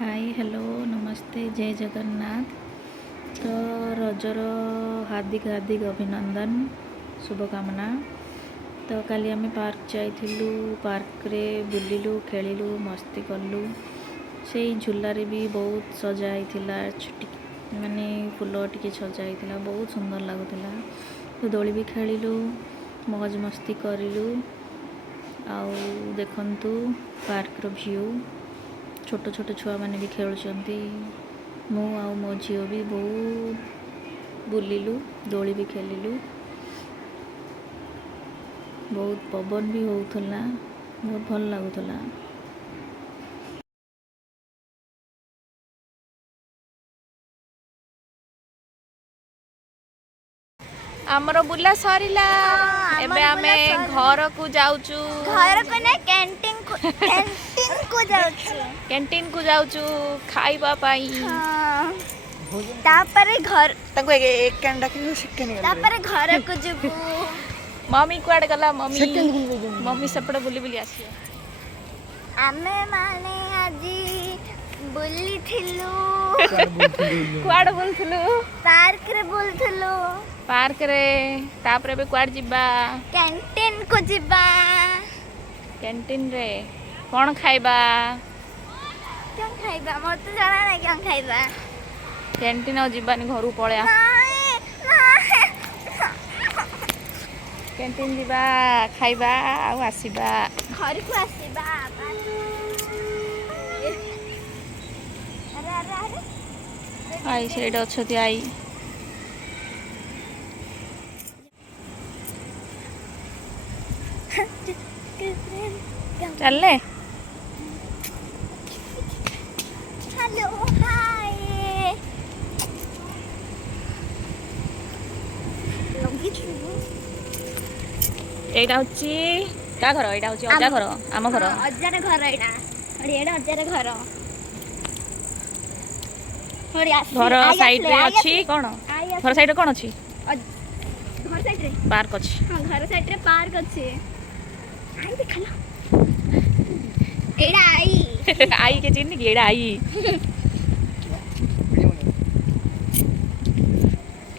Hi hello नमस्ते जय जगन्नाथ। तो रजर हार्दिक हार्दिक अभिनंदन शुभकामना। तो काली आम पार्क जाइलु, पार्क रे बुलिलु खेलिलु मस्ती कलु। से झूलारे भी बहुत सजा होता छोटी माने फुल टिके सजा होता बहुत सुंदर लगुला। तो दोली भी खेलिलु मौज मस्ती करिलु। आउ देखंतु पार्क रो व्यू छोट छोट छुआ मैंने भी खेलुंट मु आउ मो झी भी बहुत बुलिलु दोली भी खेलिलु। बहुत पवन भी होउथला, बहुत भल लगुला। आमर बुला सरिला एबे आमे घर को जाउचु। घर को ना कैंटीन को जाउचु। कैंटीन को जाउचु खाइबा पाई। तापरे घर ताको एक कैन डाकी सेकंड तापरे घर को जबु। मम्मी कुआड गला मम्मी सेकंड बुल मम्मी सेपड़े बुली बुली आसी। आमे माने आजी बुली थिलु कुआड बोलथुलु पार्क रे बोलथुलु पार्क रे तापरे बे कुआड जिबा कैंटीन को जिबा। कैंटीन रे कोन खाइबा क्या खाइबा मोर तो जाना नहीं क्या खाइबा। कैंटीन आ जिबानी घरु पळया नहीं कैंटीन जिबा खाइबा आ आसीबा घर को आसीबा। अरे अरे अरे आई सेड अछती आई चलले। हेलो हाय एटा होची का घर एटा होची अजा घर आम घर अजार घर एटा और एटा अजार घर घर साइड रे अछि कोन घर साइड रे कोन अछि घर साइड रे पार्क अछि। हां घर साइड रे पार्क अछि। आई देखला एटा आई आई के चिन्ह की एटा आई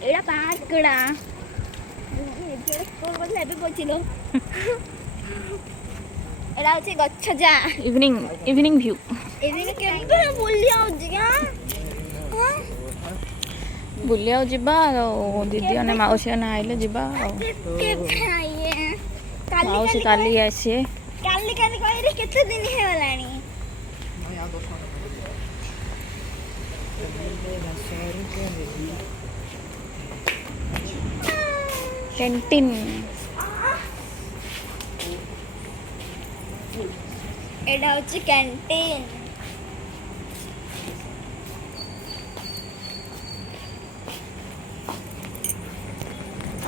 एटा पार्क कडा ये स्कूल बदले एबे पछिलो एटा अछि गच्छ जा इवनिंग व्यू एबे केबे बोलिया होजिया बुलिया जिबा दीदी ने माउसी ने आइले जिबा केबे आइए माउसी काली आसी काली काली कहि केते दिन हे गलानी। कैंटीन एडा होची कैंटीन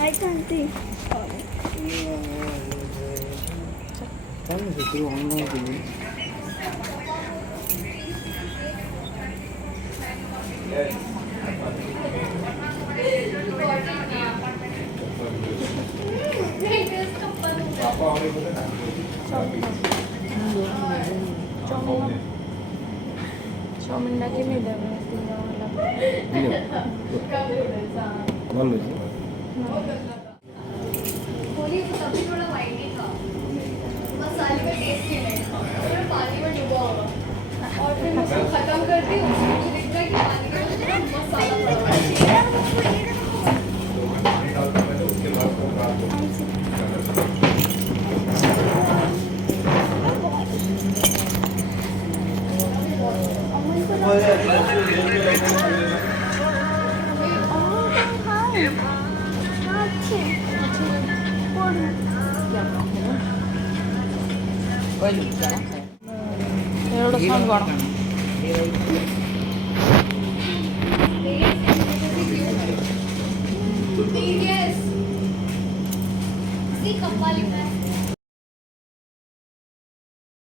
आई कांती कान से शुरू होने के लिए चाउमिन ना के नहीं देबे ভালো হয়েছে होली तो तभी थोड़ा वाइट ही था, मसाले में टेस्ट ही नहीं था, और पानी में डूबा होगा, और फिर उसको खत्म कर दी, उसमें मुझे दिख रहा है कि पानी में उसमें मसाला पड़ा हुआ एरोड सन कोन